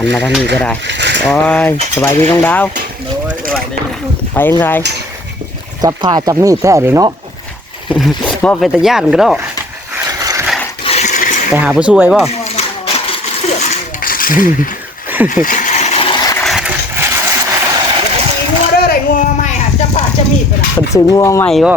หันมาทางนี้ก็ได้โอ้ยสบายดีน้องดาวโอ้ยสบายดีไปยังไงจับผ้าจับมีดแท้เลยเนาะว่าเป็นตาญาติก็ได้ไปหาผู้ช่วยบ่งัวเด้อได้งัวใหม่ฮะจะปาดจะมีดไปละคนซื้องัวใหม่บ่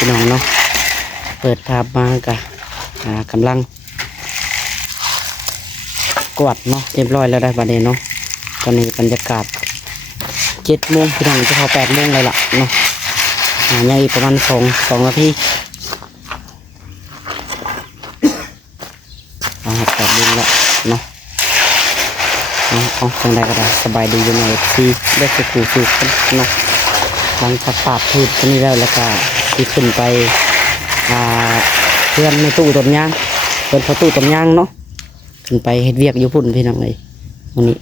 พี่น้องเนาะเปิดภาพมากะกำลังกวาดเนาะเรียบร้อยแล้วได้ประเด็นเนาะตอนนี้บรรยากาศ7 โมงพี่น้องจะเข้า8 โมงเลยล่ะเนาะยังอีกประมาณ2 นาที8 โมงแล้วเนาะเอาจังใดก็ได้สบายดียังไงที่ได้สุขสุขเนาะหลังจากปาดพืชนี้แล้วก็ที่ขึ้นไปเพื่อนในตู้ต้นยางเพื่อนพอตู้ต้นยางเนาะขึ้นไปเฮ็ดเวียกอยู่พุ่นพี่น้องเลยวันนี้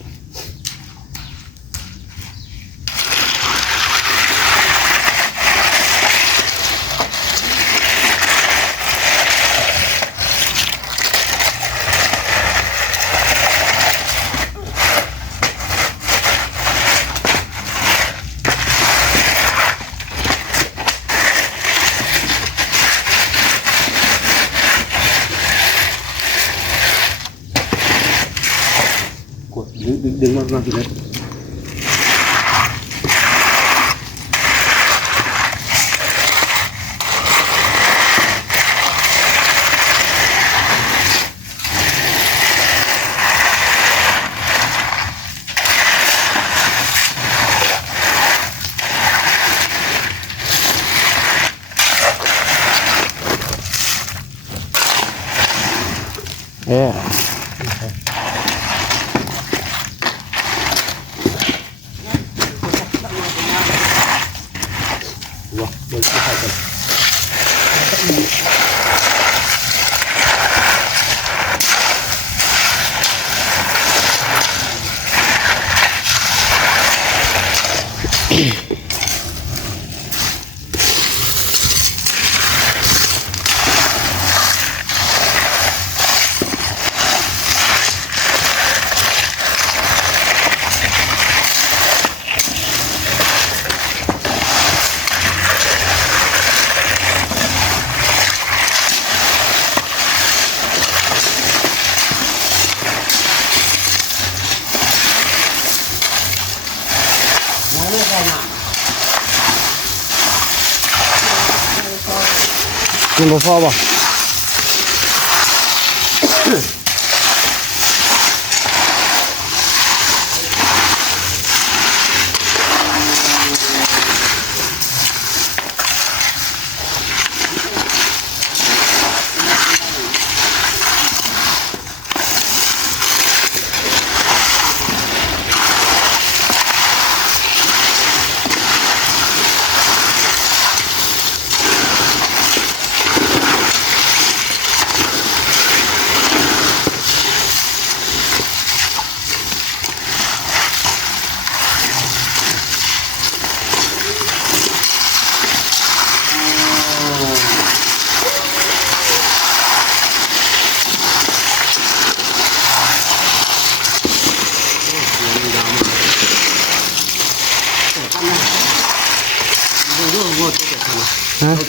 ดึงมาทีเลยว้าบนที่ใครกันยังบ่พอบ่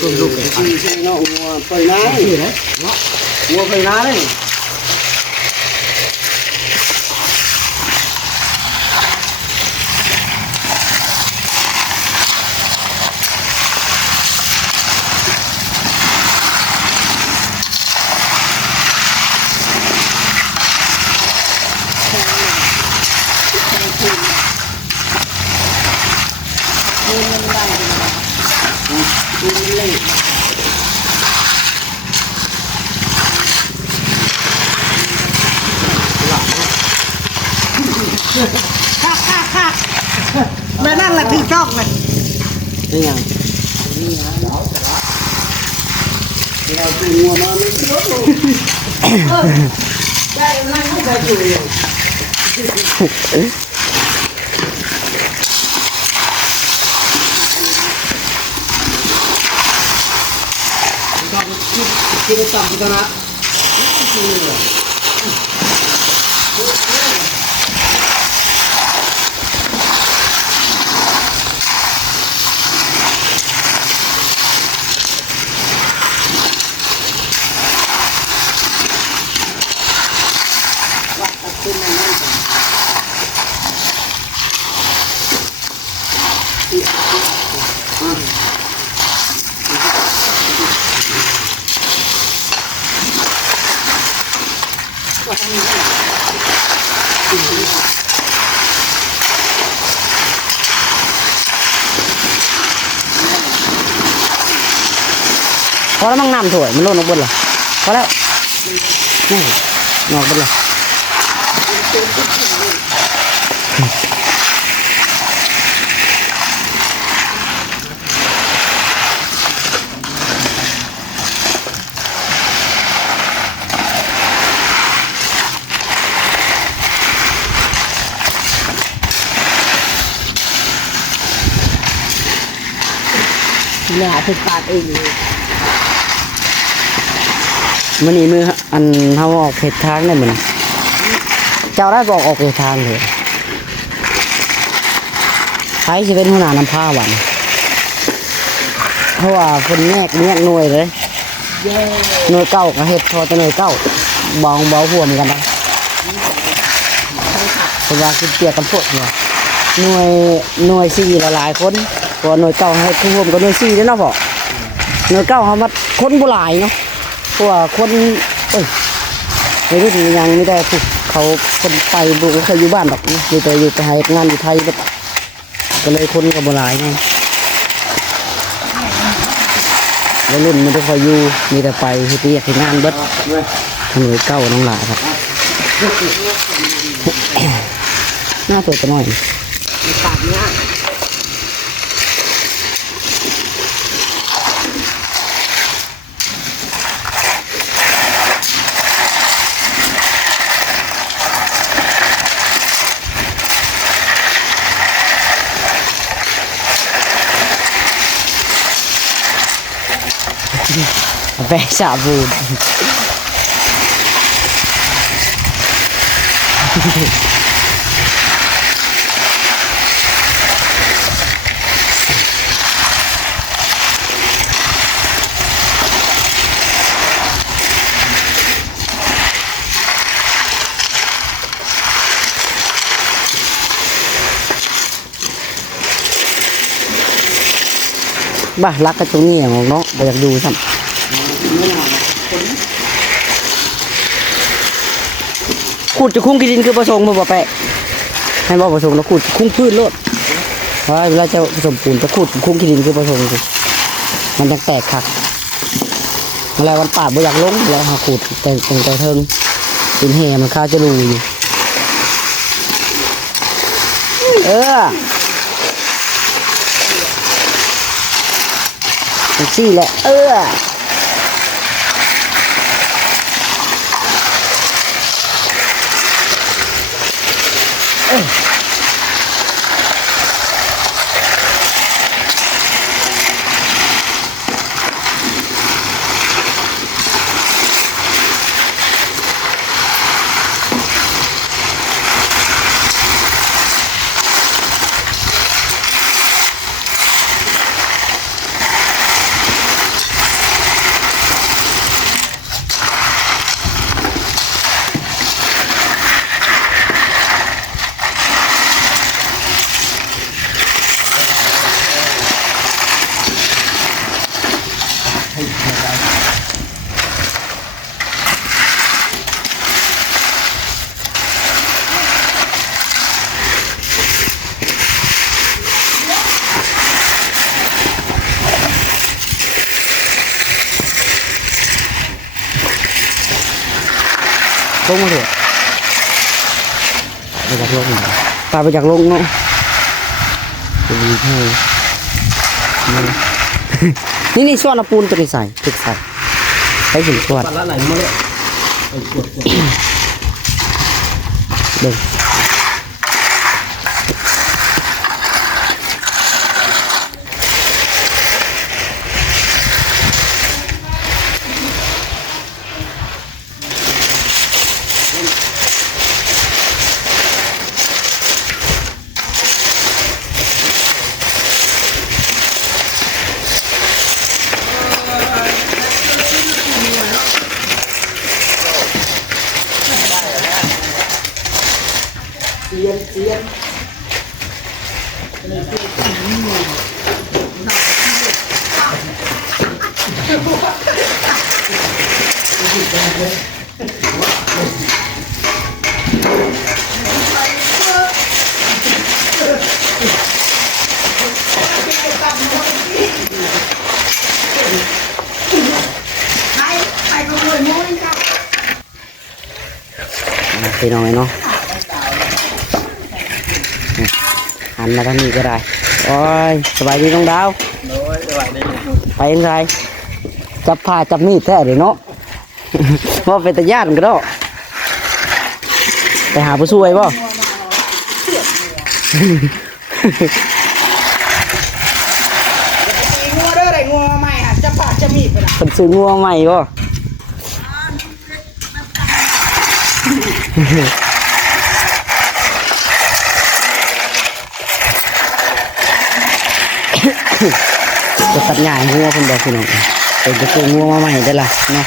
ตัวลูกที่เนาะงัวไปน้าเลยเนาะงัวไปน้าเลย แล้วนั่นแหละคือช่องเลย นี่ยัง เราดูงัวมาไม่เยอะเลย ได้นั่งไม่ได้อยู่ กินต่ำกินนะ พอแล้วมั่งน้ำถ่วยมันโล่นออกบนเหรอพอแล้วนี่นอกบนเหรอเนี่ยถึงปากเองเลยมันนี่มืออันเขาออกเพจทางได้เหมือนเจ้าได้บอกออกเพจทางเลยใครจะเป็นหัวหน้านำผ้าหวานเพราะว่าคนแยกหน่วยเลยหน่วยเก้ากับเห็ดพอแต่หน่วยเก้าเบาหัวเหมือนกันนะเพราะว่าคือเปียกกันพวกเนี่ยหน่วยสี่หลายคนพอหน่วยเก้าให้คู่รวมกับหน่วยสี่ด้วยเนาะพ่อหน่วยเก้าเขามาคนบุหลายเนาะเพราะว่าคนในรุ่นยังไม่ได้ถูกเขาคนไปบุกเคยอยู่บ้านหรอกนะอยู่แต่อยู่ไปหางานอยู่ไทยแบบก็เลยคนกับโบราณไงแล้วรุ่นไม่ได้คอยอยู่มีแต่ไปที่เรียกที่งานเบิดทำเลยเก้าน้องหลาครับหน้าสวยกันหน่อย ปากเนี้ย แปะสาบูนบ้ารักกระตุ้งเงี้ยของน้องไปอยากดูซ้ำขุดจะคุ้งกินดินคือผสมมาบ่แปะให้บ่ผสมแล้วขุดคุ้งพืชโลดเพราะเวลาจะผสมปูนจะขุดคุ้งกินดินคือผสมคือมันจะแตกขักอะไรวันป่าบ่อยากลงแล้วหาขุดแต่เทิงดินแห่มันข้าจะรูอยู่ซี่แหละลงมาเถอะไม่จะลงมา ปลาไปจากลงเนาะดีให้นี่ส่วนเอาปูนตัวนี้ใส่ตึกใส่ให้ถึงส่วน ปันละไหลมาเลยเด้งเสียนไปก็เลยม้วนจ้ะ พี่น้องเนาะหันมาทางนี้ก็ได้โอ้ยสบายดีน้องดาว โอ้ยสวัสดี ไปยังไงจับผ้าจับมีดแท้เลยเนาะ ว่าเป็นตาญาติกันเนาะไปหาผู้ช่วยบ่ งัวเด้อได้งัวใหม่ค่ะจะผ่าจะมีดไปละ คนซื้องัวใหม่บ่ จะตัดง่ายงัวคนเดียวพี่น้องเป็นจะซื้องัวมาใหม่ได้ละเนาะ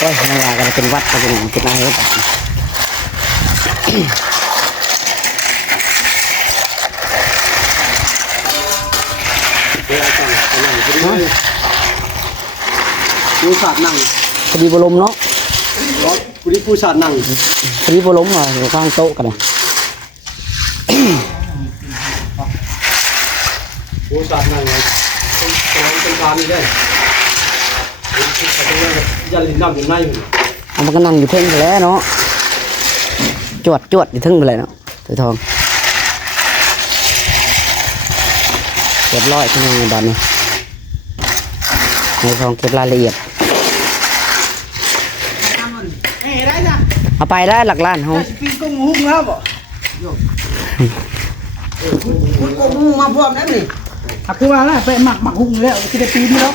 ก็มาว่ากันเป็นวัดกันเป็นเป็นอะไรก็ตาม ผู้สาดนั่ง พอดีบรมเนาะ รถผู้ที่ผู้สาดนั่ง พอดีบรมอ่ะอยู่ข้างโต๊ะกันเลย ผู้สาดนั่งเลยเป็นการนี่ได้ยันลิ้นน้ำอยู่ในมัน เอามันก็นั่งอยู่เทิงไปแล้วเนาะจวดอยู่เทิงไปเลยเนาะถือทองเรียบร้อยที่นี่บ้านนี้ในทองเก็บรายละเอียด เอ้ยได้จ้ะ เอาไปได้หลักล้านเขา จะปีนกงหุ้งแล้วบ่คุณกงหุ้งมาพร้อมแล้วนี่คือว่าแล้วไปหมักหุ้งแล้วจะได้ปีนแล้ว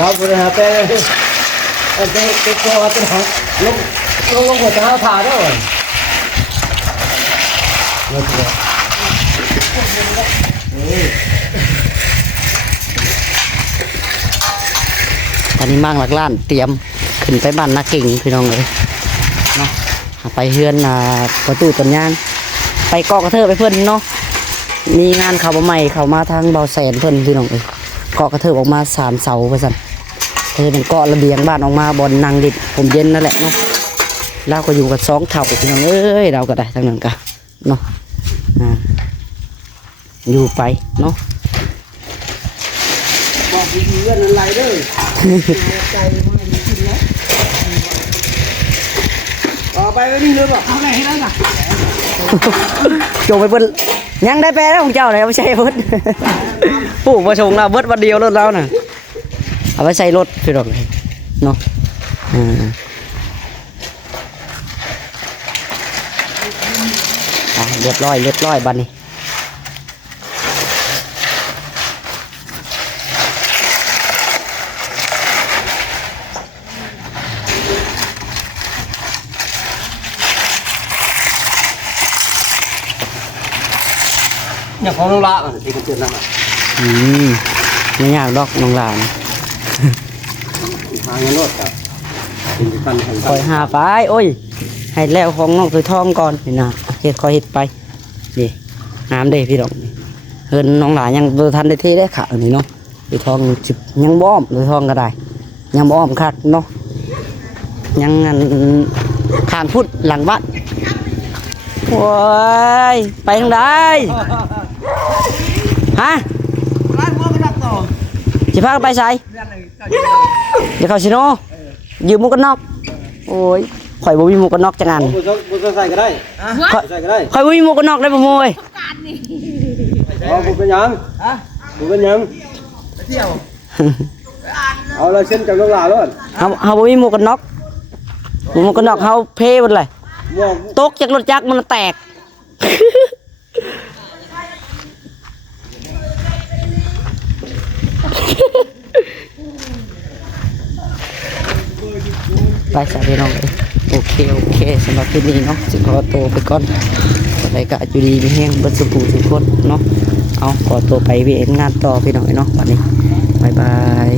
ว้าวเลยฮะเป้เป้ตัวตัวของลงหัวจะหาถ่ายได้ไหมแล้วตัว ตอนนี้มั่งหลักล้านเตรียมขึ้นไปบ้านนาเก่งพี่น้องเลยเนาะไปเฮือนประตูต้นยางไปเกาะกระเทอไปเพื่อนเนาะมีงานเขามาใหม่เขามาทางเบาแสนเพื่อนพี่น้องเลยเกาะกระเทอออกมา3 เสาไปสั่นเธอเป็นเกาะระเบียงบ้านออกมาบนนางดิดผมเย็นนั่นแหละเนาะเราก็อยู่กับ2 เท่าพี่น้องเอ้ยเราก็ได้ทั้งนั้นกันเนาะอยู่ไปเนาะ บอกวิธีเรื่องอะไรเด้อใจมันมีกินแล้วต่อไปไว้นี่เลยบอกเอาไหนให้ได้น่ะ จงไปเบิ้ลยังได้แปลแล้วของเจ้าเลยไม่ใช่เบิ้ล ปลูกมาชงเราเบิ้ลวันเดียวรถเราน่ะเอาไปใส่รถพี่ดอกเลยเนาะเรียบร้อยบัดนี้อย่างของน้องละที่เขาเจอนั่น ไม่ยากดอกน้องหลาน หาเงินรถกับเป็นกันของ คอยหาไปโอ้ยให้แล้วของน้องตัวทองก่อนนี่นะเฮ็ดคอยเฮ็ดไปนี่น้ำเด้พี่ดอกนี่เฮินน้องหลานยังตัวทันได้เทได้ขาอันนี้เนาะตัวทองสิบยังบ่อ้อมตัวทองก็ได้ยังบ่อ้อมคักเนาะยังงันข้างพุทธหลังบ้านโอ้ยไปทางใดฮะ พากันไปไส เรื่องอะไรก็ เดี๋ยวเขาสิโนยืมหมวกกันน็อกโอ้ยข่อยบ่มีหมวกกันน็อกจังอัน บ่ใส่ก็ได้ใส่ก็ได้ ข่อยบ่มีหมวกกันน็อกได้บ่โมย เอาบ่เป็นหยัง ฮะ บ่เป็นหยัง ไปเที่ยว เอาลายเส้นจากลูกหลานแล้ว เฮาบ่มีหมวกกันน็อกหมวกกันน็อกเฮาเพ่หมดเลย หมวก ตกจากรถจักรมันแตก ไปสายพี่น้องเลยโอเคสำหรับคลิปนี้เนาะสิขอตัวไปก่อนอะไรก็อยู่ดีมีแห้งเบิดสุขสุขคนเนาะเอาขอตัวไปเวียนงานต่อพี่น้องเนาะวันนี้บ๊ายบาย